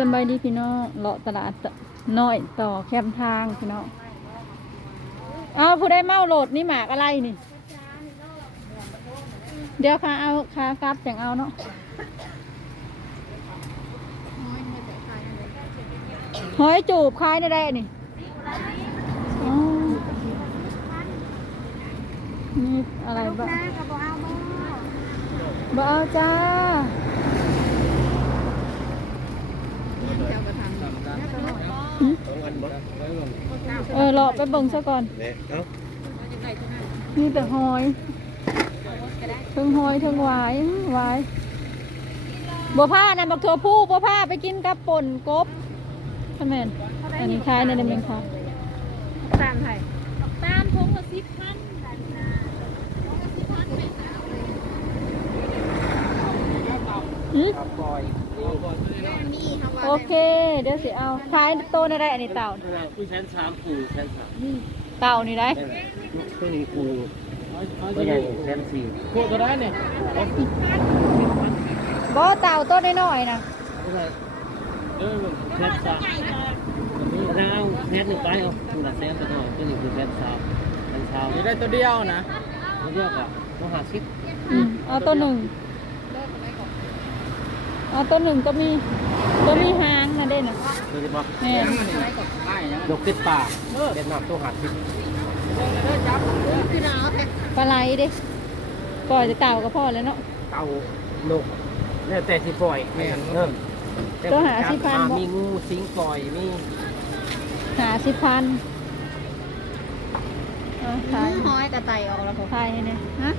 สบายดีพี่น้องเลาะตลาดน้อยต่อแคมทางพี่น้องเอาผู้ได้เมาโหลดนี่หมากอะไรนี่ เดี๋ยวค่ะเอาค่ะกลับจังเอาเนาะหอยจูบคล้ายได้ได้นี่นี่อะไรบ้างบ่เอาจ้า เออรอไปเบิ่งซะก่อนเนี่ยเอ้ามีแต่หอยเทั้งหอยเทั้งหวายหวายบัวผ้านะบักถั่วผู้บัวผ้าไปกินกับป่นกบทำไมนอันนี้คล้ายในเดมิงค่ะตามไทยตามทงละสิบพันหืมครับปล่อยมีทำ โอเค เดี๋ยวสิเอาคล้ายโตนอะไรอันนี้เต่าผู้ชั้นสามผู้ชั้นสามเต่านี่ได้ได้ไหมผู้นี้ผู้ก็ยังชั้นสี่ผู้ก็ได้เนี่ยบ่เต่าต้นน้อยๆนะเออชั้นสามแล้วเอาแพทย์หนึ่งไปเอาผู้ละแสนตัวหน่อยตัวนี้คือแพทย์สามชั้นสามได้ตัวเดียวนะตัวเดียวกับต้องหาชิดอืมเอาต้นหนึ่ง เอาต้นหนึ่งก็มีก็มีหางนะเด่นน่ะตัวที่บอกแม่นยกติดปากเป็นหนักตัวหาชิดคือหนาวแต่ปลาไหลดิปล่อยจะเต่าก็พอแล้วเนาะ เต่าลูกแล้วแต่ที่ปล่อยเริ่มตัวหาสิพันบ่ มีงูสิงปล่อยมีหาสิบพันเอาขายห้อยกระไตออกแล้วผมขายให้เนี่ยฮะ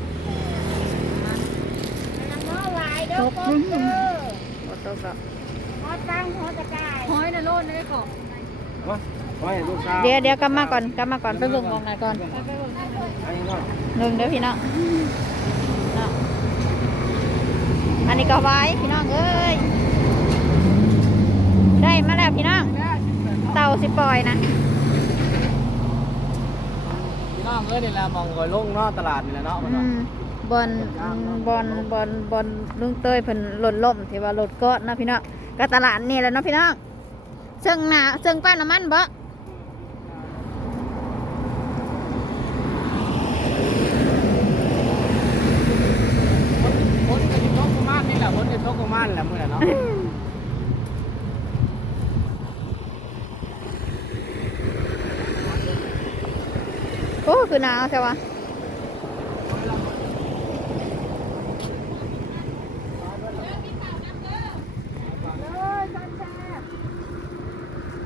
น้ำมันไหลเด้อตบก็นึงคือบ่ ตบหรอกหอยตั้งหอยกระไตห้อยนะโลดเลยก่อนปล่อยลูกสาวเดี๋ยวเดี๋ยวกลับมาก่อนกลับมาก่อนไปเบิ่งกองไหนก่อนอันนี้ก็หนึ่งเดี๋ยวพี่น้องเนาะอันนี้ก็ไว้พี่น้องเอ้ยได้มาแล้วพี่น้องเต่าสิปล่อยนะพี่น้องเอ้ยนี่แหละมองกอยลงเนาะตลาดนี่แหละเนาะอืม บอลอืมบอลบอลบอลลุงเต้ยเพิ่นหล่นล่มที่ว่าหล่นเกาะนะพี่น้องก็ตลาดนี่แหละเนาะพี่น้องเชิงหนาเชิงป้ายน้ำมันบ่คนก็สิตกประมาณนี่แหละคนจะตกประมาณแหละมื้อน่ะเนาะโอ้คือหนาวใช่ปะ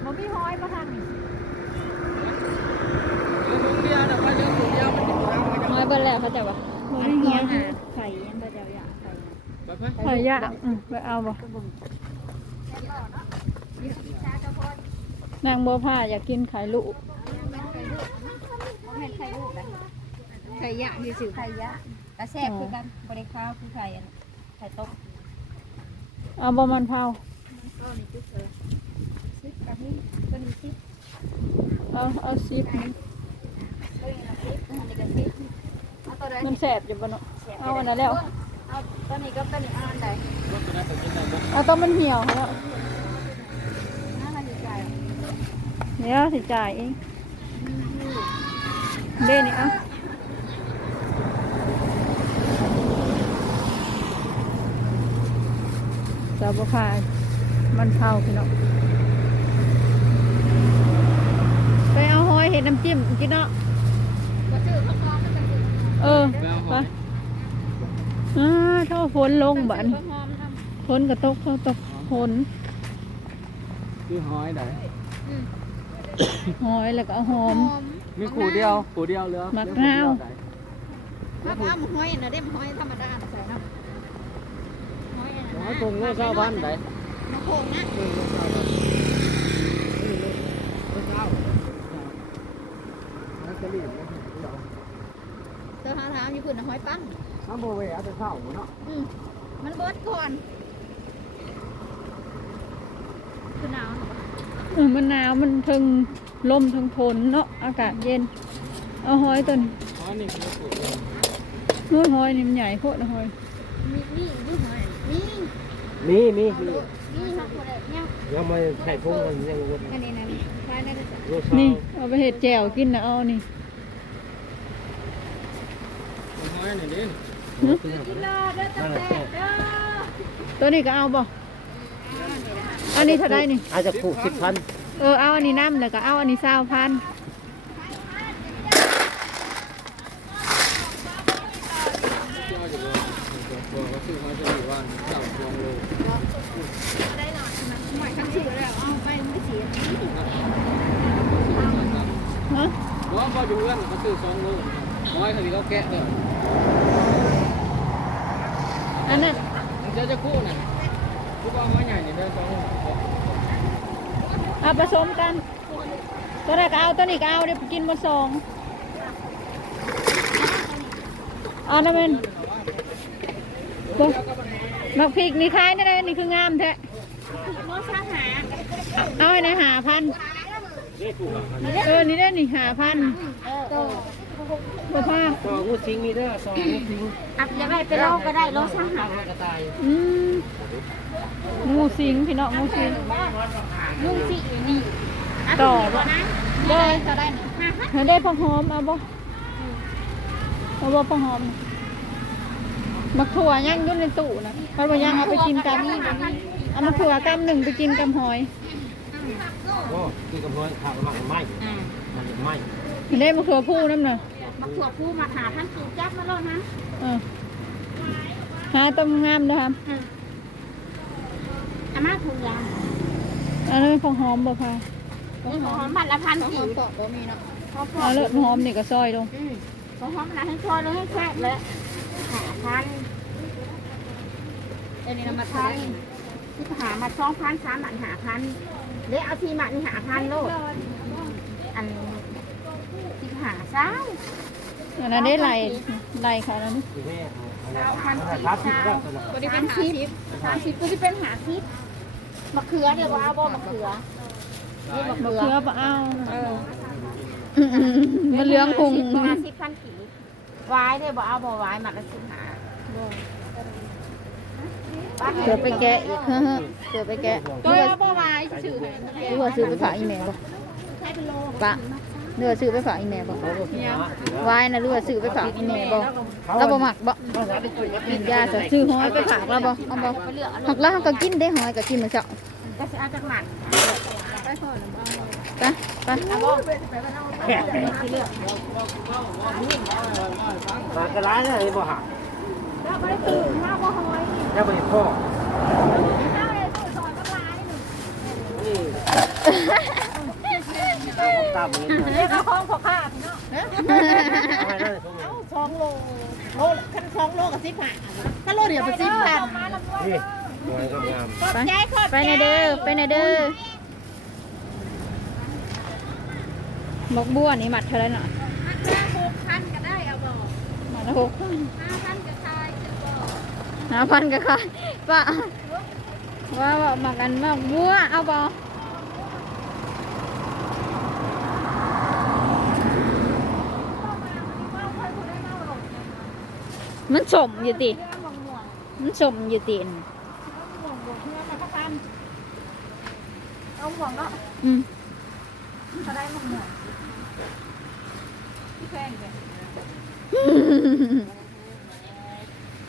บ่มีหอยมาทางนี้ เดียวน่ะว่าเยอะเดียวมันสิทางมันจะ หอย เบิ่นแล้วเขาจะว่าบ่มีหอยไข่ยังกระเจียวอยากไข่ไปไปหอยยากอืมไปเอาบ่นางบัวผ้าอยากกินไข่ลูกแม่นไข่ลูกอะไข่ยะที่สื่อไข่ยะกระแซบคือกันบริข้าวคือไข่อันไข่ต้มเอาบ่มันเผาก็นี่จุ๊บเลยซิปกะทิก็มีซิปเอาเอาซีดมันก็มีน้ำซิปอันนี้ก็ซิปเอา ตัวใดมันแสบอยู่บ่เนาะเอาอันนั้นแล้ว เอาตัวนี้ก็ตัวนี้เอาอันใดรถตัวนั้นตัวนี้ได้บ่เอาต้องมันเหี่ยวแล้วน่ามันดีใจเดี๋ยวสิจ่ายเองเด้นี่เอะสาวบัวผ้ามันเผาพี่น้องไปเอาหอยเห็ดน้ำจิ้มกินเนาะ ก็ชื่อข้าวหอมมันเป็นชื่ อเออไปอ่าถ้าฝนลงบ้านข้าวหอมทำฝนก็ตกเขาตกฝนคือหอยได้หอยแล้วก็เอาหอม มีคู่เดียวคู่เดียวเหลือมะนาวมะพร้าวหอยน่ะเด้มหอยธรรมดาน่ะใส่น้ำหอยอันหนั้นอยนะคงเงินชาวบ้านได้มะโขงนะเงินชาวบ้านเงินชาวมันจะรีบนะ เธอ หาถามอยู่พื้นน่ะหอยปั้งน้ำโบเวเอาแต่เช้าเนาะอืมมันเบิดก่อนคือหนาวน่ะเออมันหนาวมันเทึงลมเทึงฝนเนาะอากาศเย็น เอาหอยตัวนี้หอยนี่คือคู่นู้นหอยนี่มันใหญ่โคตรนะหอย มีมีอยู่หอยนี่มีมีมีนี่ค่ะคนเนี่ยยังไม่ใส่พุงกันยังวนอันนี้นะฟ้าน่าจะรถนี่ เอาไปเห็ดแจ่วกินนะเอานี่ น้อยหน่อยดิกิโลเด้อตะแตกเด้อตัวนี้ก็เอาบ่อันนี้เท่าไดนี่ อาจจะผูกสิบพันเออเอาอันนี้น้ำแล้วก็เอาอันนี้เศร้าพันหมายทั้งชื่อแล้วเอาไปไม่เสียฮะ ว่าพออยู่เพื่อนเขาซื้อสองโลน้อยเขาดีเขาแกะเลย อันนั้นเดี๋ยวจะคู่น่ะคู่เอาไม้ใหญ่นี่ได้สองเอาผสมกัน ตัวไหนก็เอาตัวนี้ก็เอาเดี๋ยวกินมาสองเอานะแมันมักพริกนี่คล้ายนั่นเลยนี่คืองามแท้เอาให้ในหาพันเออนี่ได้นี่หาพัน บ่ผ้าสองงูสิงนี่เด้อสองงูสิงอับจะได้ไปโลก็ได้โลชาหากระต่ายอืมงูสิงพี่น้องงูสิงลุงสิอยู่นี่ต่อบ่นะได้จะได้หนึ่งห้าพันให้ได้ผักหอมเอาบ่เอาบ่ผักหอมมักถั่วย่างอยุ่ในตู้นะมันบ่ย่างเอาไปกินกันเอามาถั่วกำหนึ่งไปกินกำหอยโอ้คือกำลังขาดมันไหม้อ่ามันไหม้ให้ได้มะเขือผู้น้ำน่ะ มาถั่วผู้มาหาท่านสูจับมาแล้วนะเออหาต้มงามนะครับอามาถุงยางอันนั้นเป็นผักหอมบ่พานี่หอมบัตรละพันสี่ปอกก็มีเนาะหอมเอาเลิศหอมนี่ก็ซอยลงอืมหอมละให้ชอยเลยให้แซ่บเลยหาพันเดี๋ยวนี้เรามาทายที่หามาสองพันสามบาทหาพันเดี๋ยวเอาทีบาทนี่หาพันโลดอันที่หาเช้า อันนั้นได้ไหลไหลเขาแล้วนี่คือแม่เอาพันสี่ขาดสิบเช้าก็สนับตัวนี้เป็นหาสิบหาสิบตัวที่เป็นหาสิบมะเขือเดี๋ยวว่าเอาบ่มะเขือนี่มะมะเขืเขืออปะเอาเออมันเหลืองพุงห้าสิบพันกี่วายเดี๋ยวบ่เอาบ่วายหมักละสิบหาเสือไปแกะอีกเฮ้อเสือไปแกะตัวเอาบ่วายชื่อหรือว่าซื้อไปฝากอีแม่บ่ใช้เป็นโลปะ หรือว่าซื้อไปฝากอีแม่บ่วายนะหรือว่าซื้อไปฝากอีแม่บ่เราบ่มักบ่กินยาจะซื้อหอยไปฝากเราบ่เอาบ่ไปเลือกเอาหักแล้วเราก็กินได้หอยก็กินมื้อเช้าก็สิเอาจากหมักไปไปเอาบ่ไปเลือกมากระไรเนี่ยบ่หักแล้วไปตื่นห้าบ่หอยแล้วไปพ่อ ข้าวเลยตื่นซอยก็ลายหนึ่งนี่ตามนี้เรียกข้องขอข้าพี่น้องอะไรนั่นเลยสองโลโลคันสองโลกับสิบห้าถ้าโลเดียวเป็นสิบพันนี่สวยงามไปไปในเด้อไปในเด้อบักบัวนี่มัดเท่าไหร่น่ะห้าหกพันก็ได้เอาบอกมัดละหกห้าพันก็ชายจะบอกหาพันก็ค่ะป้าว่าว่ามักอันมักบัวเอาบ่ มันสมอยู่ติมันสมอยู่ตินเอาห่วงเนาะอืมเขาได้มาห่วงแพงเลย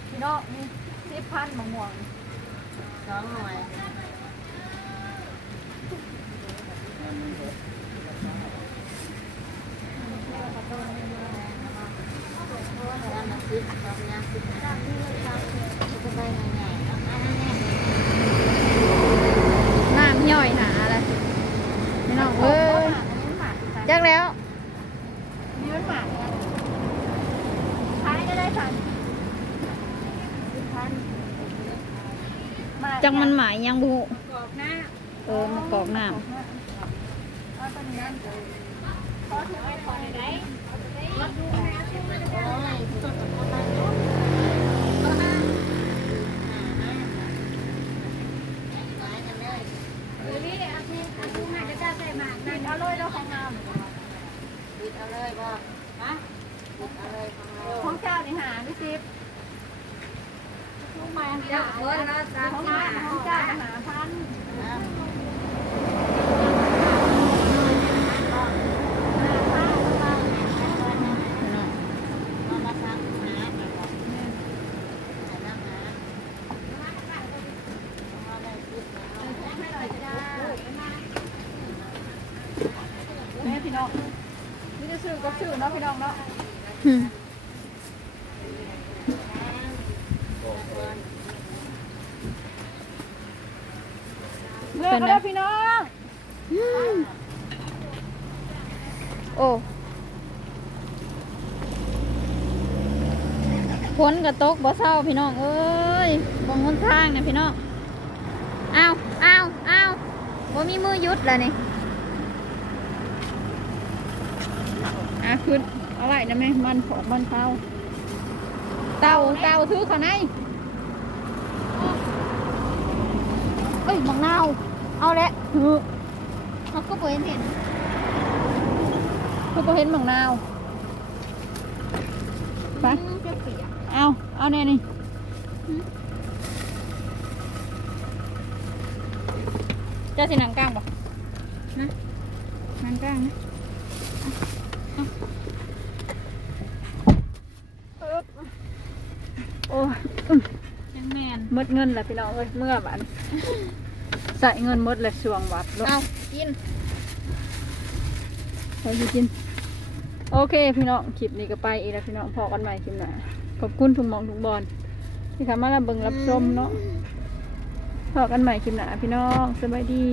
พี่น้องนี่สิบพันมะม่วงสองหน่วยสิบสองยาสิบห้าจะไปไงไง น้ำย่อยหนาเลยไม่น้องเอ้ยจักแล้วนี่มันหมาเนี่ยขายได้เลยค่ะสิบพันจังมันหมายยังบุกรอบหน้าเออมันกรอกน้าตอนนี้ขอถือไว้ขอหน่อยได้รับดูนะโอ้ยสดๆมาก็ห้าเดี๋ยวนี้อาทิตย์อาทิตย์หน้าจะได้ใส่หมากบิดเอาเลยแล้วของงามบิดเอาเลยบ่ฮะบิดเอาเลยของเราของเจ้านี่หาพี่ซิบ ลู เจ้าเบิร์ดแล้วจ้าจ้าหาพันพี่น้องแม่พี่น้องนี่จะซื้อก็ซื้อเนาะพี่น้องเนาะ เลิกแล้วพี่น้องอืมโอ้ฝนกระตกบ่เศร้าพี่น้องเอ้ยบงหนทางนะพี่น้องอ้าวอ้าวอ้าวบ่มีมือหยุดแล้วนี่อะขึ้นเอาไว้นะแม่มันผงมันเท้าเต่าเต่าถือข้างในเอ้ยมังนาว เอาแหละถือเขาก็บ่เห็นเห็นคือพอเห็นมังนาวไปจะเปียกเอาเอาแน่นี่เจ้าสิหนังกลางบ่นะหนังกลางนะโอ้ยอื้อยังแมนหมดเงินแล้วพี่น้องเอ้ยเมื่อบัน ใส่เงินหมดแล้วสวงวับลงเอากินไปอยู่กิน โอเคพี่น้องคลิปนี้ก็ไปอีกแล้วพี่น้องพอกันใหม่คลิปหน้าขอบคุณทุกหมองทุกบอลที่ทำมารับเบิ่งรับชมเนาะพอกันใหม่คลิปหน้าพี่น้องสบายดี